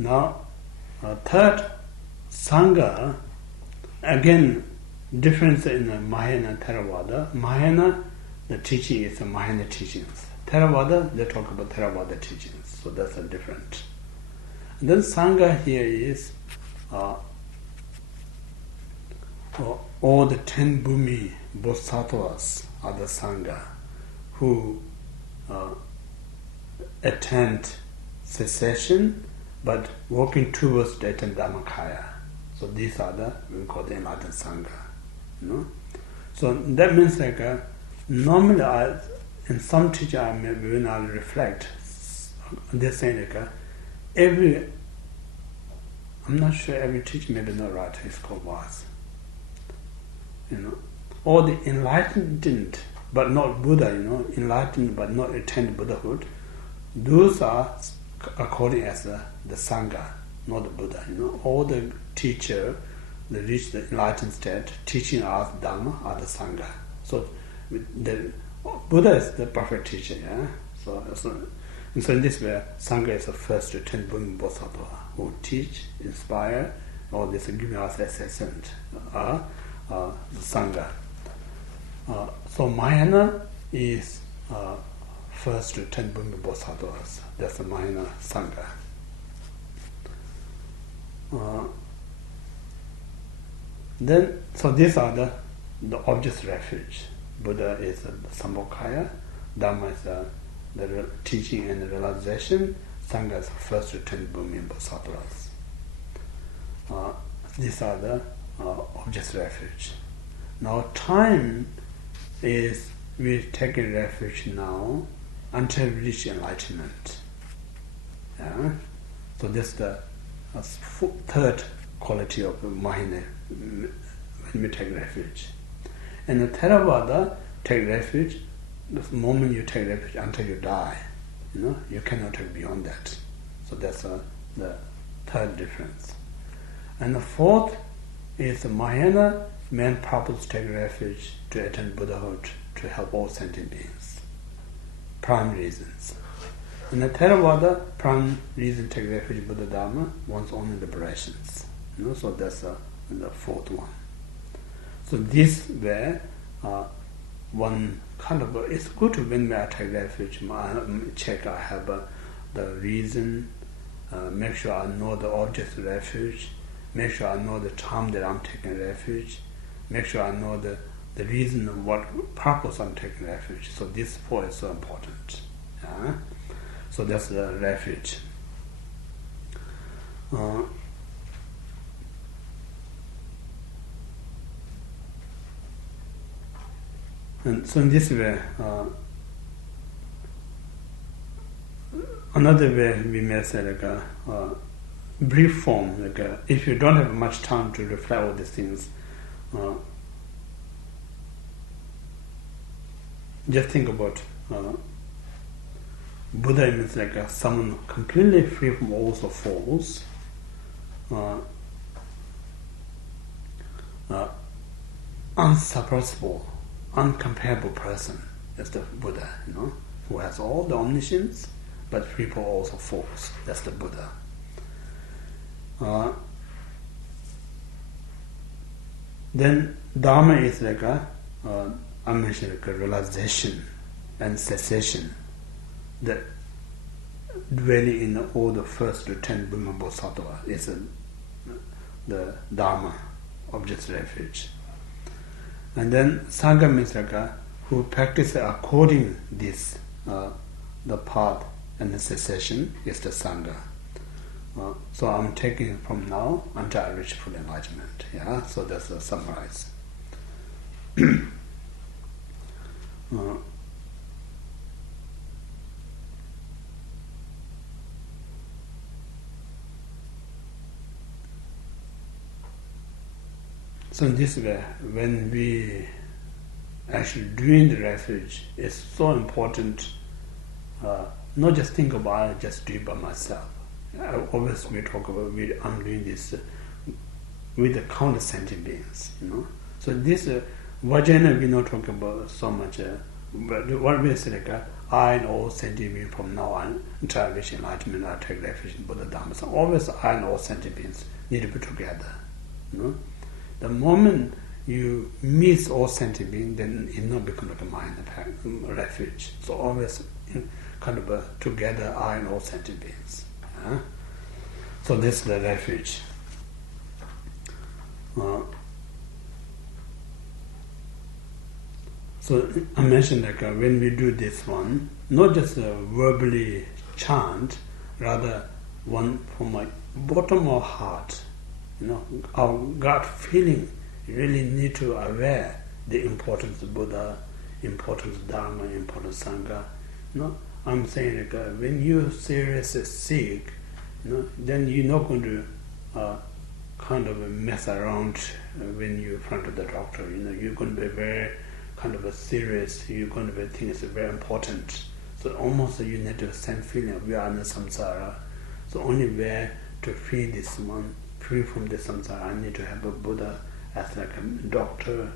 Now, third, Sangha, again, difference in the Mahayana and Theravada. Mahayana, the teaching is the Mahayana teachings. Theravada, they talk about Theravada teachings, so that's a different. And then Sangha here is all the 10 Bhumi Bodhisattvas are the Sangha who attend cessation but working towards the attend Dhammakaya. So these are we call the enlightened Sangha. So that means normally in some teacher when I reflect, they're saying I'm not sure every teacher maybe not right, it's called was. All the enlightened but not Buddha, enlightened but not attained Buddhahood, those are according as the Sangha, not the Buddha. All the teacher that reach the enlightened state, teaching us Dhamma are the Sangha. So the Buddha is the perfect teacher, yeah. So in this way, Sangha is the first 10 Bhumi Bodhisattva who teach, inspire, all this giving us assistance, the Sangha. So Mahayana is first 10 Bhumi Bodhisattvas. That's the Mahayana Sangha. Then, so these are the objects of refuge. Buddha is the Sambhogakaya, Dhamma is the teaching and the realization, Sangha is the first 10 Bhumi Bodhisattvas. These are the objects of refuge. Now time is we take a refuge now until we reach enlightenment. Yeah? So this is the third quality of Mahayana when we take refuge. And the Theravada take refuge the moment you take refuge until you die. You cannot take beyond that. So that's the third difference. And the fourth is the Mahayana main purpose take refuge to attain Buddhahood, to help all sentient beings. Prime reasons. In the Theravada, prime reason take refuge Buddha Dharma wants only liberations. So that's the fourth one. So this way, one kind of it's good when I take refuge. Check I have the reason. Make sure I know the object of refuge. Make sure I know the time that I'm taking refuge. Make sure I know the reason of what purpose I'm taking refuge. So this four is so important. Yeah? So that's the refuge. And so in this way, another way we may say brief form, if you don't have much time to reflect all these things, just think about Buddha means someone completely free from all sorts of faults, unsuppressible, uncomparable person. That's the Buddha, who has all the omniscience but free from all sorts of faults. That's the Buddha. Then Dharma is I mentioned realization and cessation, that dwelling in all the first 10 Bhumi Bodhisattva is the Dharma, object refuge. And then Sangha means who practice according this the path and the cessation is the Sangha. So I'm taking from now until I reach full enlightenment. Yeah, so that's the summarize. So in this way, when we actually doing the refuge, it's so important. Not just think about it, just do it by myself. Always we talk about I'm doing this with the countless sentient beings. So this Vajrayana we not talk about so much. But what we say I and all sentient beings from now on until I reach enlightenment, I take refuge in Buddha Dhamma. So always I and all sentient beings need to be together. You know? The moment you miss all sentient beings, then it not become like a mind refuge. So always kind of together I and all sentient beings. So this is the refuge. So I mentioned like when we do this one, not just verbally chant, rather one from my bottom of heart, you know, our gut feeling really need to aware the importance of Buddha, importance of Dharma, importance of Sangha. You know, I'm saying like when you seriously seek, you know, then you're not going to kind of mess around when you're in front of the doctor. You know, you're going to be very kind of serious. You're going to be think it's very important. So almost you need the same feeling of we are in the samsara. So only way to free this one, free from the samsara, I need to have a Buddha as like a doctor,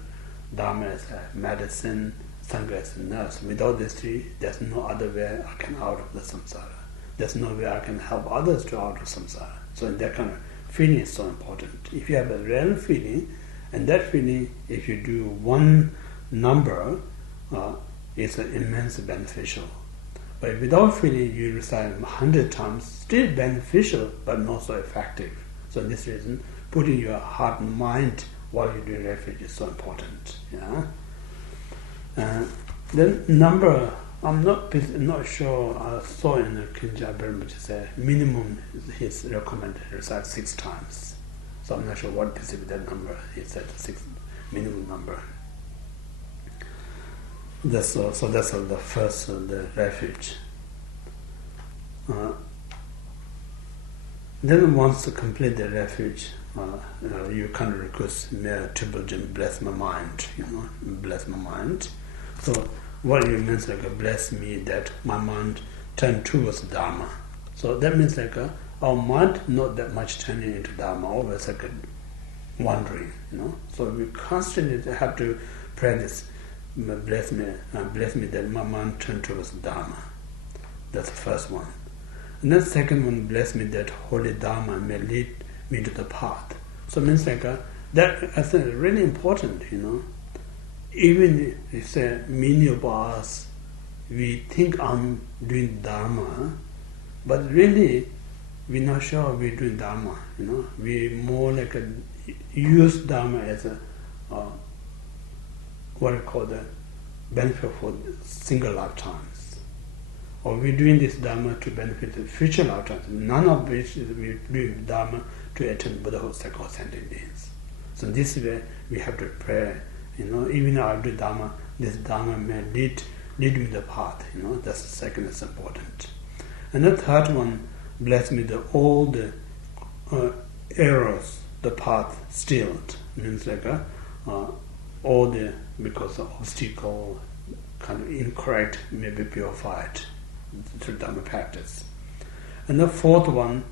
Dharma as a medicine, Sangha as a nurse. Without these three, there's no other way I can out of the samsara. There's no way I can help others to out of samsara. So that kind of feeling is so important. If you have a real feeling, and that feeling, if you do one number, it's immensely beneficial. But without feeling, you recite 100 times, still beneficial, but not so effective. So in this reason, putting your heart and mind while you're doing refuge is so important. Yeah. Then number, I'm not sure. I saw in the Kinja which is a minimum is recommended to recite 6 times. So I'm not sure what specific that number. He said 6 minimum number. So that's the first the refuge. Then once you complete the refuge, you kind of request to bless my mind. You know, bless my mind. So what it means like bless me that my mind turn towards Dharma. So that means like our mind not that much turning into Dharma, always like wandering. You know, so we constantly have to pray this. Bless me that my mind turn towards Dharma. That's the first one. And then second one, bless me that holy Dharma may lead me to the path. So it means like that I think is really important, you know. Even if say many of us we think I'm doing Dharma, but really we're not sure we're doing Dharma, you know. We more like use Dharma as a what I call the benefit for single lifetimes. Or we're doing this Dharma to benefit the future lifetimes. None of which is we do Dharma to attain Buddhahood, cycle, sentient beings. So this way we have to pray, you know, even though I do Dharma, this Dharma may lead me the path, you know, that's the second is important. And the third one, bless me that all the errors, the path stilled. Means like all the, because of obstacle, kind of incorrect, may be purified through Dharma practice. And the fourth one,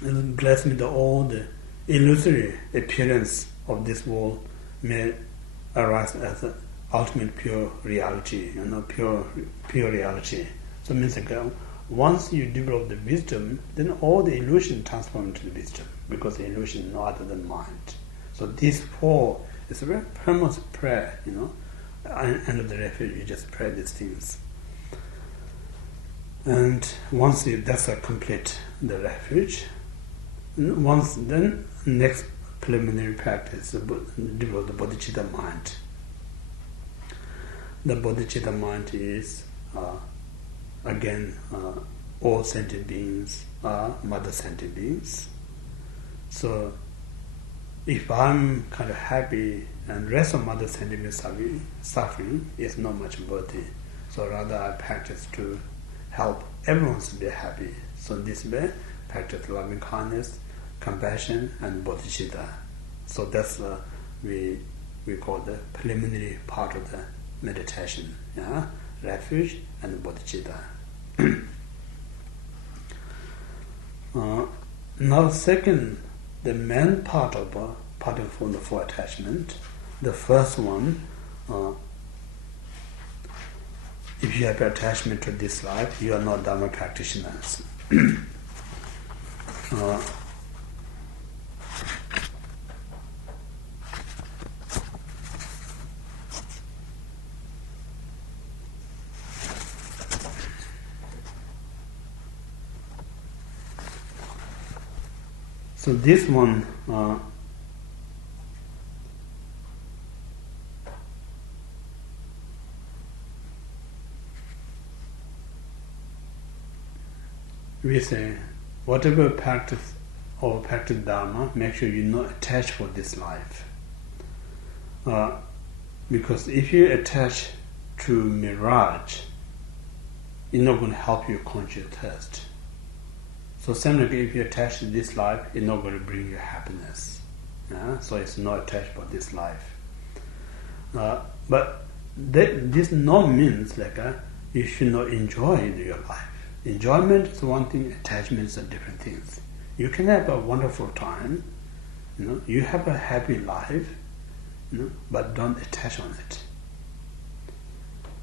bless me that all the illusory appearance of this world may arise as an ultimate pure reality, you know, pure reality. So it means like once you develop the wisdom, then all the illusion transform into the wisdom, because the illusion is no other than mind. So these four is a very famous prayer, you know. End of the refuge, you just pray these things. And once that's a complete the refuge, once then next preliminary practice, develop the bodhicitta mind. The bodhicitta mind is again all sentient beings are mother sentient beings. So if I'm kind of happy and rest of mother sentient beings suffering is not much worthy. So rather I practice to help everyone to be happy. So this way, practice loving kindness, compassion, and bodhicitta. So that's we call the preliminary part of the meditation. Yeah, refuge and bodhicitta. Now, second, the main part of from the four attachment. The first one, if you have attachment to this life, you are not Dharma practitioners. So this one, we say, whatever practice or practice Dharma, make sure you're not attached for this life. Because if you attach to mirage, it's not going to help you quench your thirst. So similarly, if you attach to this life, it's not going to bring you happiness. So it's not attached for this life. But this not means like you should not enjoy your life. Enjoyment is one thing, attachments are different things. You can have a wonderful time, you have a happy life, but don't attach on it.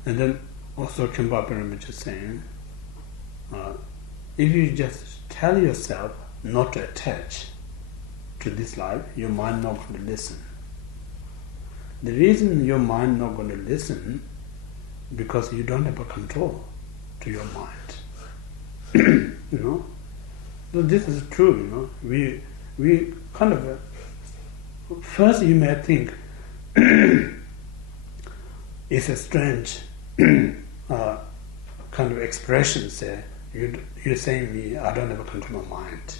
And then also Khenpo Ngawang is saying, if you just tell yourself not to attach to this life, your mind not going to listen. The reason your mind not going to listen, because you don't have a control to your mind. So this is true. We kind of first you may think it's a strange kind of expression. Say you're saying me, I don't have a control of my mind.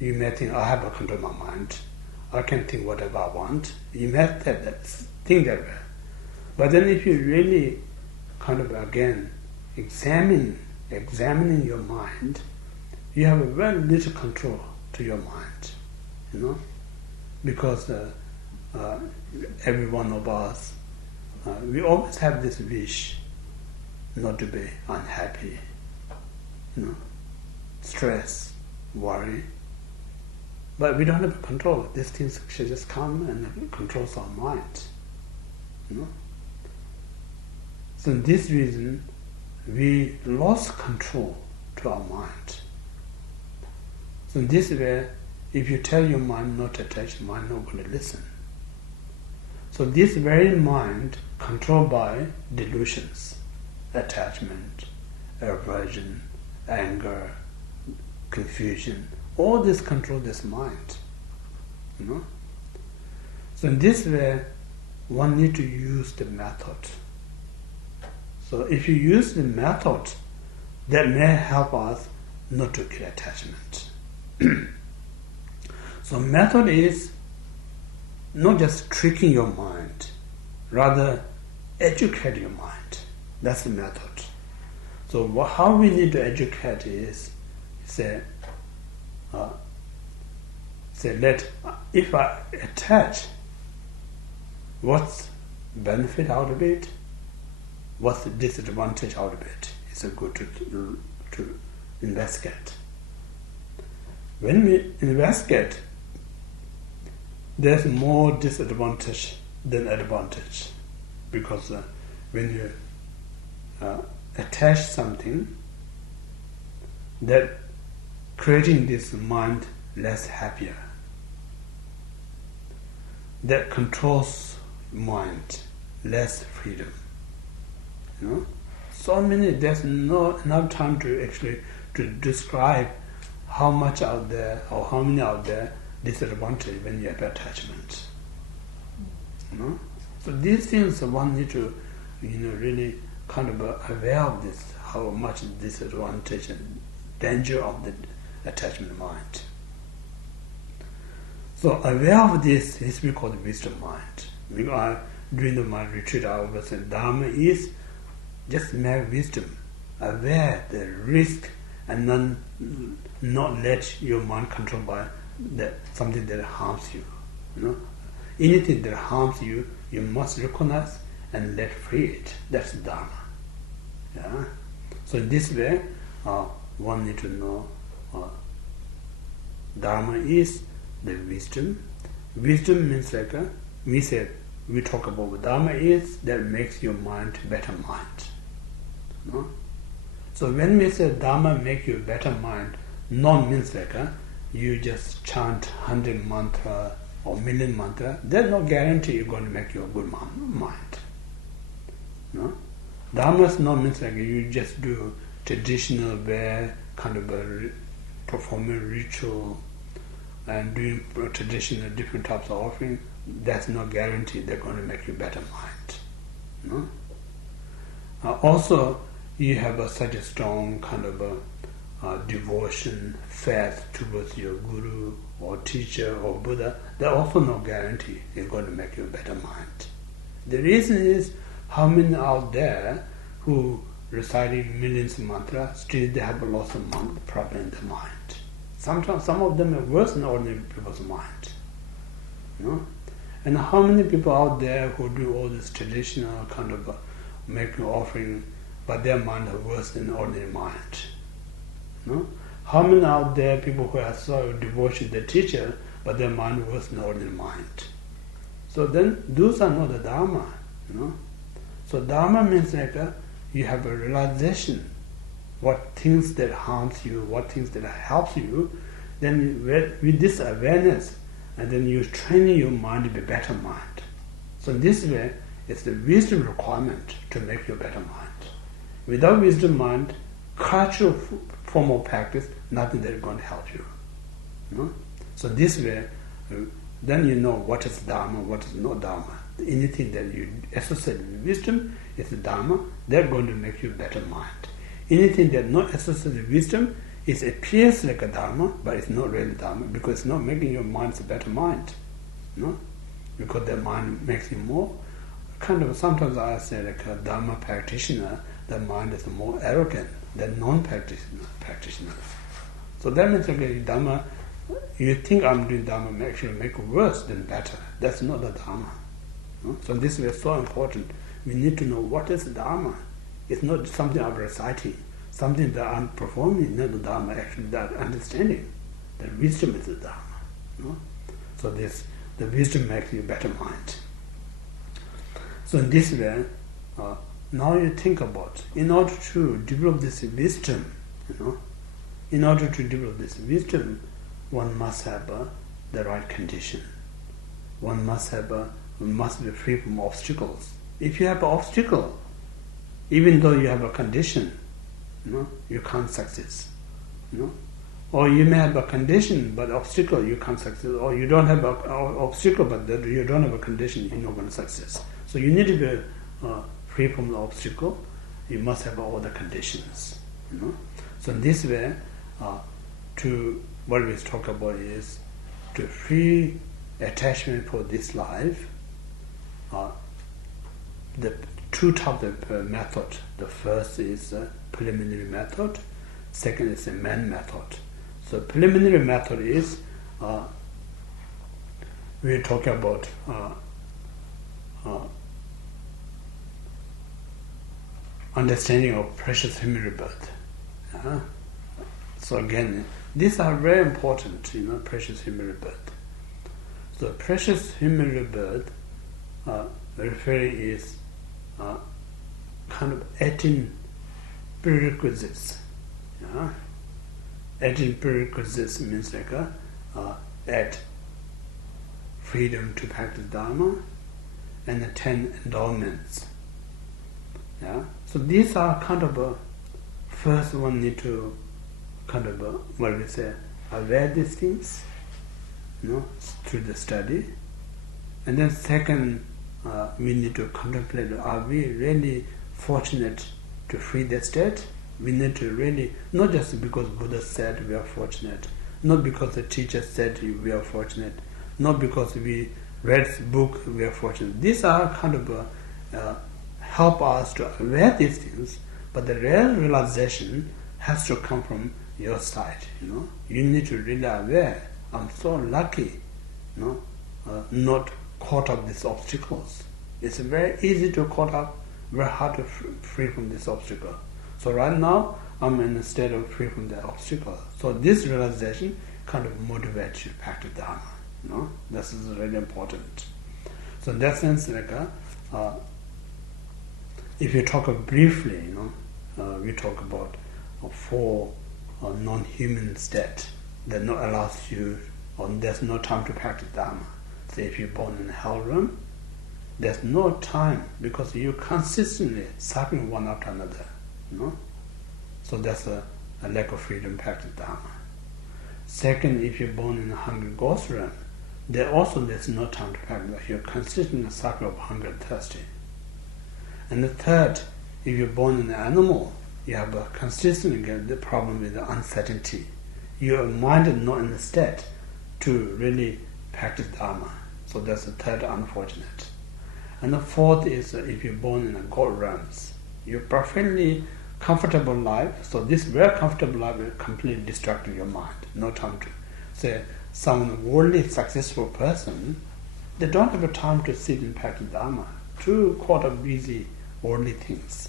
You may think I have a control of my mind. I can think whatever I want. You may think that way. But then if you really kind of again examining your mind, you have a very little control to your mind, because every one of us, we always have this wish not to be unhappy, stress, worry, but we don't have control. These things should just come and it controls our mind, So this reason, we lost control to our mind. So in this way, if you tell your mind not to attach, your mind not going to listen. So this very mind controlled by delusions, attachment, aversion, anger, confusion, all this control this mind. So in this way, one need to use the method. So if you use the method, that may help us not to get attachment. So method is not just tricking your mind, rather educate your mind. That's the method. So how we need to educate is say if I attach, what's benefit out of it? What's the disadvantage out of it? It's a good to investigate. When we investigate, there's more disadvantage than advantage, because when you attach something, that creating this mind less happier, that controls mind less freedom. So many, there's not enough time to actually to describe how much out there or how many out there disadvantage when you have attachment. So these things one need to really kind of aware of this, how much disadvantage and danger of the attachment mind. So aware of this is called wisdom mind. During the mind retreat, I always say Dharma is just mere wisdom, aware the risk, and not let your mind controlled by something that harms you. Anything that harms you, you must recognize and let free it. That's Dharma. So in this way, one need to know Dharma is the wisdom. Wisdom means like we talk about Dharma is that makes your mind better mind. No? So when we say Dharma make you a better mind, not means like you just chant 100 mantra or million mantra. There's no guarantee you're going to make you a good mind. No? Dharma is not means like you just do traditional way, kind of performing ritual and doing traditional different types of offering. That's no guarantee they're going to make you a better mind. No? Also, you have such a strong kind of devotion, faith towards your guru or teacher or Buddha. There's also no guarantee it's going to make you a better mind. The reason is how many out there who reciting millions of mantras, still they have a lot of problem in their mind. Sometimes some of them are worse than ordinary people's mind. You know? And how many people out there who do all this traditional kind of making offering, but their mind are worse than ordinary mind? You know? How many out there people who are so devoted to the teacher, but their mind worse than ordinary mind? So then those are not the Dharma. You know? So Dharma means like you have a realization what things that harms you, what things that helps you. Then with this awareness, and then you train your mind to be better mind. So in this way, it's the wisdom requirement to make you a better mind. Without wisdom mind, cultural formal practice, nothing that is going to help you. You know? So this way, then you know what is Dharma, what is not Dharma. Anything that you associate with wisdom is the Dharma. They're going to make you a better mind. Anything that not associated with wisdom, it appears like a Dharma, but it's not really Dharma, because it's not making your mind a better mind. No? Because the mind makes you more kind of, sometimes I say like a Dharma practitioner, the mind is more arrogant than non-practitioner. So that means like Dharma, you think I'm doing Dharma, actually make it worse than better. That's not the Dharma. No? So this is so important. We need to know what is Dharma. It's not something I'm reciting, something that I'm performing, not the Dharma, actually that understanding. That wisdom is the Dharma. No? So the wisdom makes you a better mind. So in this way, now you think about, in order to develop this wisdom, in order to develop this wisdom, one must have the right condition. One must be free from obstacles. If you have an obstacle, even though you have a condition, you can't succeed. Or you may have a condition but obstacle, you can't succeed. Or you don't have an obstacle but you don't have a condition, you're not going to succeed. So you need to be free from the obstacle. You must have all the conditions. So in this way, to what we talk about is to free attachment for this life. The two types of method. The first is a preliminary method. Second is a main method. So preliminary method is we talk about understanding of precious human rebirth. So again, these are very important. Precious human rebirth. So precious human rebirth referring is kind of 18 prerequisites. 18 prerequisites means like 8 freedom to practice Dharma and the 10 endowments. So these are kind of first one need to kind of what we say, aware these things, through the study, and then second, we need to contemplate: are we really fortunate to free the state? We need to really, not just because Buddha said we are fortunate, not because the teacher said we are fortunate, not because we read this book we are fortunate. These are kind of help us to aware these things, but the real realization has to come from your side. You need to really aware. I'm so lucky, not caught up these obstacles. It's very easy to caught up, very hard to free from this obstacle. So right now, I'm in a state of free from the obstacle. So this realization kind of motivates you to practice Dharma. This is really important. So in that sense, like if you talk briefly, we talk about four non-human state that not allows you, or there's no time to practice Dharma. So if you're born in a hell realm, there's no time because you consistently suffering one after another. So that's a lack of freedom to practice Dharma. Second, if you're born in a hungry ghost realm, there's no time to practice. You're consistently suffering of hunger and thirsty. And the third, if you're born in an animal, you have a consistently get the problem with the uncertainty. Your mind is not in the state to really practice Dharma. So that's the third unfortunate. And the fourth is if you're born in a God realms, you're perfectly comfortable life. So this very comfortable life will completely distract your mind. No time to say some worldly successful person, they don't have a time to sit and practice Dharma. Too caught up busy worldly things.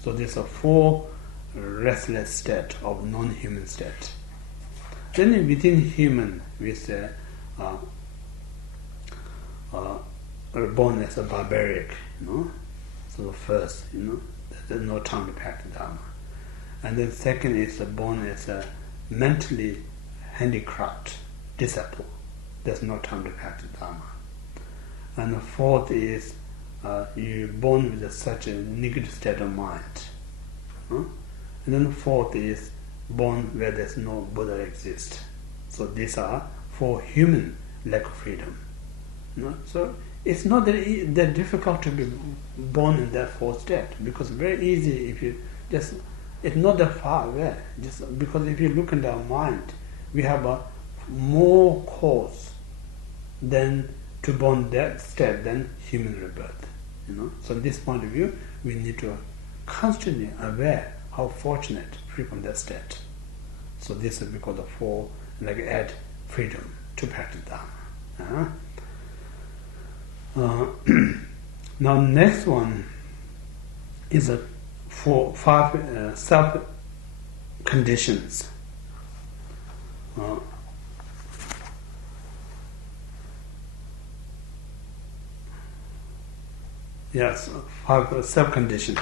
So there's a four restless state of non-human state. Then within human, we say born as a barbaric, So the first, there's no time to practice Dharma. And then second is born as a mentally handicapped disciple. There's no time to practice Dharma. And the fourth is you're born with such a negative state of mind. And then the fourth is born where there's no Buddha exist. So these are for human lack of freedom. So it's not that difficult to be born in that fourth state, because very easy if you just, it's not that far away. Just because if you look into our mind, we have a more cause than to born that state than human rebirth. So in this point of view, we need to constantly aware how fortunate free from that state. So this is because of four, add freedom to practice Dharma. Now next one is five self conditions. Yes, five self conditions.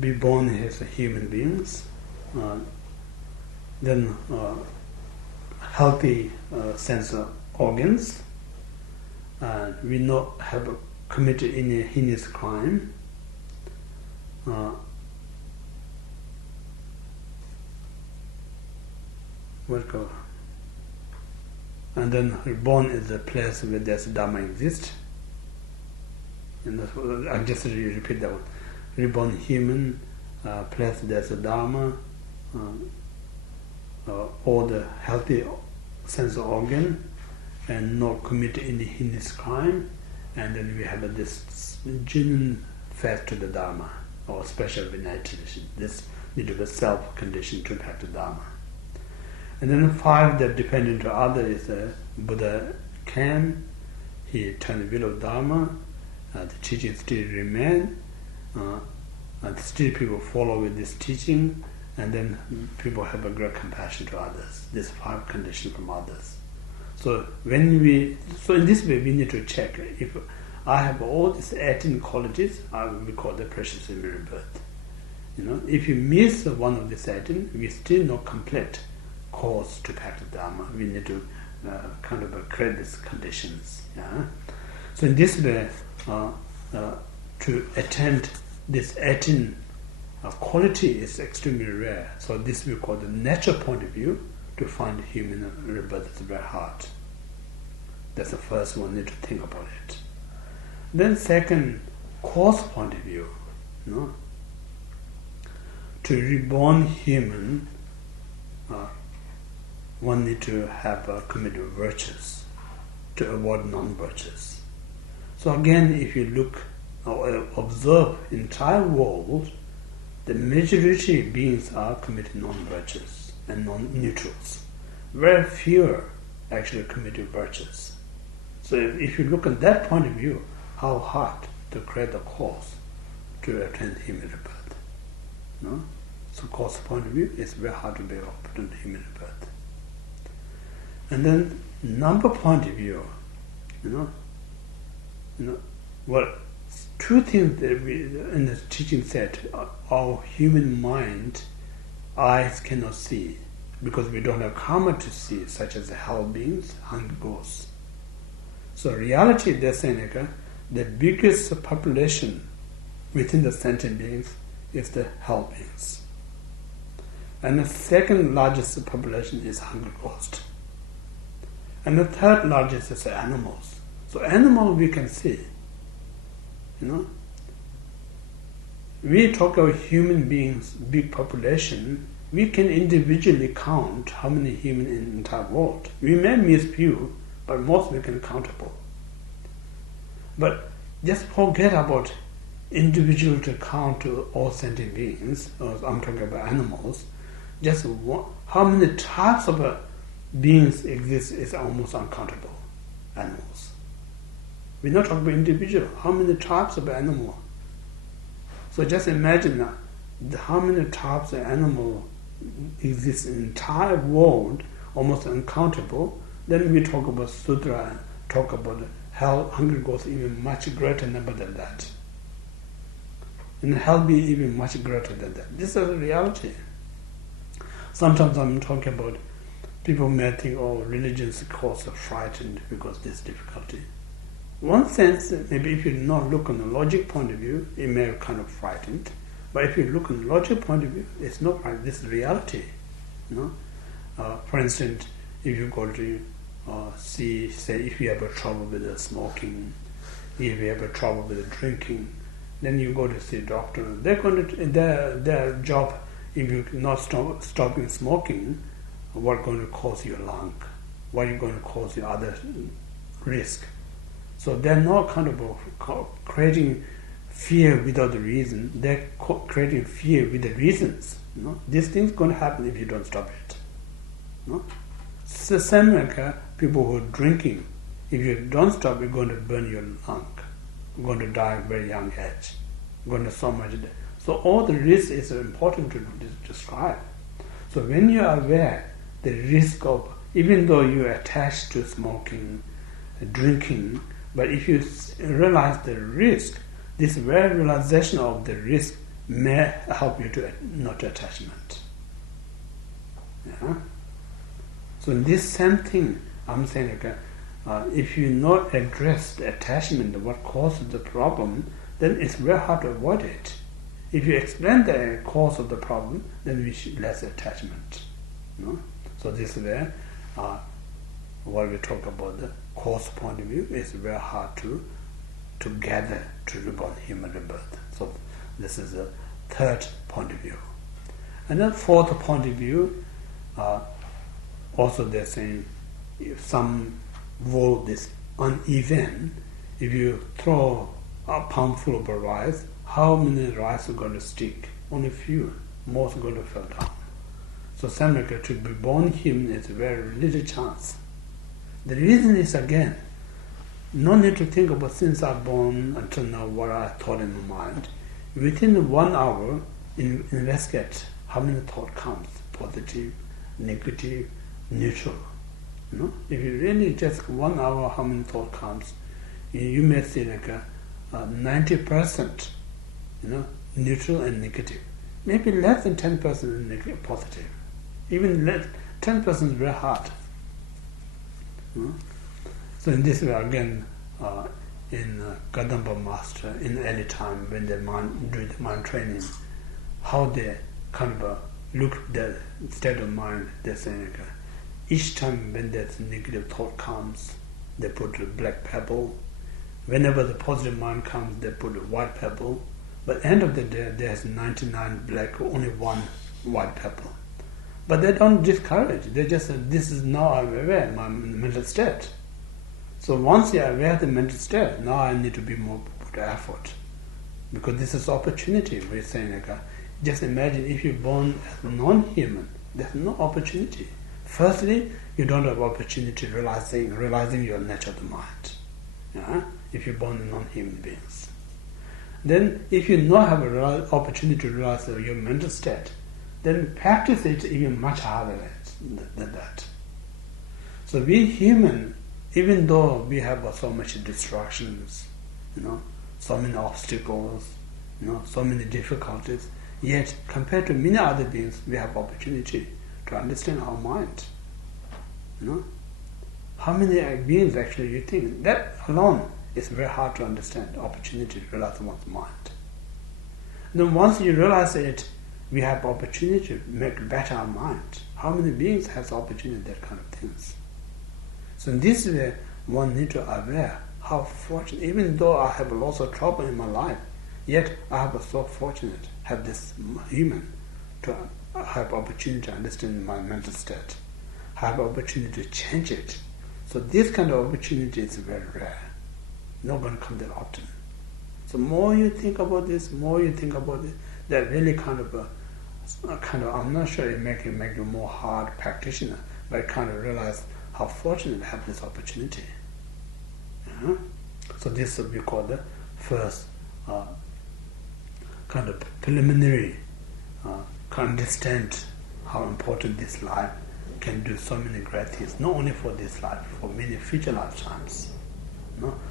Be born as human beings, then healthy sense organs, we not have committed any heinous crime, and then reborn is a place where there's Dharma exists. And that's what, I'll just repeat that one. Reborn human, place there's a Dharma, all the healthy sense organ, and not commit any heinous crime, and then we have this genuine faith to the Dharma, or special Vinaya tradition. This need to be self-conditioned to practice Dharma. And then five that dependent to other is Buddha came, he turned the wheel of Dharma, the teaching still remain, and still people follow with this teaching, and then people have a great compassion to others. These five conditions from others. So in this way we need to check if I have all these 18 qualities, we call the precious human rebirth. If you miss one of these 18, we still not complete course to practice Dharma. We need to create these conditions. So in this way, to attend this 18 quality is extremely rare. So this we call the natural point of view. To find human rebirth is very hard. That's the first one, need to think about it. Then second, cause point of view. To reborn human, one need to have committed virtues to avoid non-virtues. So again, if you look or observe entire world, the majority beings are committing non-virtues and non-neutrals. Very few actually committing virtues. So if you look at that point of view, how hard to create a cause to attain human rebirth. So cause point of view, it's very hard to be able to attain human rebirth. And then number point of view, You know, well, two things that we in the teaching said: our human mind, eyes cannot see because we don't have karma to see, such as the hell beings, hungry ghosts. So reality, they're saying, the biggest population within the sentient beings is the hell beings. And the second largest population is hungry ghost. And the third largest is animals. So animals we can see. We talk about human beings, big population, we can individually count how many humans in the entire world. We may miss few, but most we can countable. But just forget about individual to count all sentient beings, or I'm talking about animals. Just how many types of beings exist is almost uncountable. Animals. We're not talking about individual. How many types of animal? So just imagine how many types of animal exist in the entire world, almost uncountable. Then we talk about Sutra, talk about hell, hungry ghosts, even much greater number than that. And hell be even much greater than that. This is a reality. Sometimes I'm talking about people may think, religions cause a frightened because there's difficulty. One sense, maybe if you not look on the logic point of view, it may be kind of frightened. But if you look on the logic point of view, it's not right. This is reality. For instance, if you go to say if you have a trouble with the smoking, if you have a trouble with the drinking, then you go to see a doctor. They're going to their job. If you're not stopping smoking, what's going to cause your lung? What are you going to cause your other risk? So they're not kind of creating fear without the reason. They're creating fear with the reasons. This thing's going to happen if you don't stop it. It's the same like people who are drinking. If you don't stop, you're going to burn your lung. You're going to die at a very young age. You're going to so much. So all the risk is important to describe. So when you are aware the risk of, even though you are attached to smoking, drinking, but if you realize the risk, this very realization of the risk may help you to not attachment. Yeah. So in this same thing, I'm saying if you not address the attachment, what causes the problem, then it's very hard to avoid it. If you explain the cause of the problem, then we should less attachment. So this is where what we talk about the cause point of view is very hard to gather to reborn human rebirth. So this is the third point of view. And then fourth point of view, also they're saying if some world is uneven, if you throw a palm full of rice, how many rice are going to stick? Only few. Most are going to fall down. So Samrika, to be born human is a very little chance. The reason is, again, no need to think about since I'm born until now what I thought in my mind. Within 1 hour, investigate how many thought comes, positive, negative, neutral. If you really just 1 hour how many thought comes, you may see like 90%, neutral and negative. Maybe less than 10% negative, positive. Even less, 10% is very hard. So in this way, again, in Kadamba Master, in early time, when they do the mind training, how they kind of look at the state of mind, they're saying, each time when that negative thought comes, they put a black pebble. Whenever the positive mind comes, they put a white pebble. But at the end of the day, there's 99 black, only one white pebble. But they don't discourage. They just say, this is now I'm aware of my mental state. So once you're aware of the mental state, now I need to be more put effort. Because this is opportunity. We're saying, just imagine if you're born as non-human, there's no opportunity. Firstly, you don't have opportunity realizing your nature of the mind. Yeah? If you're born as non-human beings. Then if you not have an opportunity to realize your mental state, then practice it even much harder than that. So we human, even though we have so much distractions, so many obstacles, so many difficulties, yet compared to many other beings, we have opportunity to understand our mind. How many beings actually you think? That alone is very hard to understand, opportunity to realize one's mind. And then once you realize it, we have opportunity to make better our mind. How many beings has opportunity that kind of things? So in this way, one need to aware how fortunate, even though I have lots of trouble in my life, yet I have so fortunate, have this human to have opportunity to understand my mental state, have opportunity to change it. So this kind of opportunity is very rare. Not going to come that often. So more you think about this, that really kind of, I'm not sure it make you more hard practitioner, but I kind of realize how fortunate to have this opportunity. So this will be called the first kind of preliminary understand how important this life can do so many great things, not only for this life, for many future lifetimes.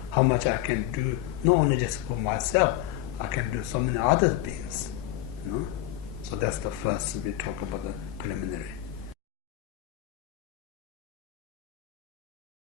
How much I can do, not only just for myself, I can do so many other beings. So that's the first we talk about the preliminary.